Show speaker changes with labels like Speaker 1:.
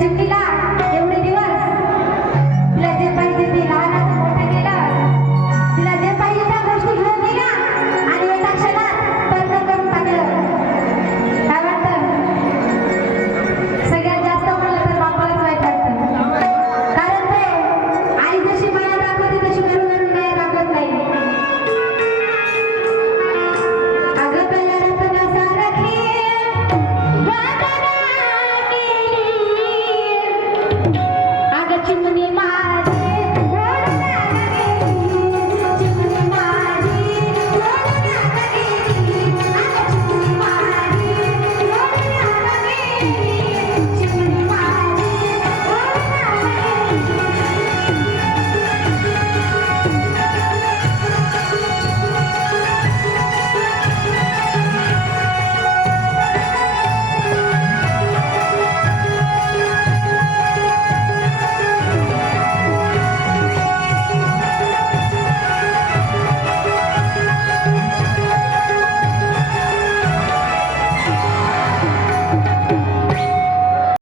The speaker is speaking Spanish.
Speaker 1: Gracias,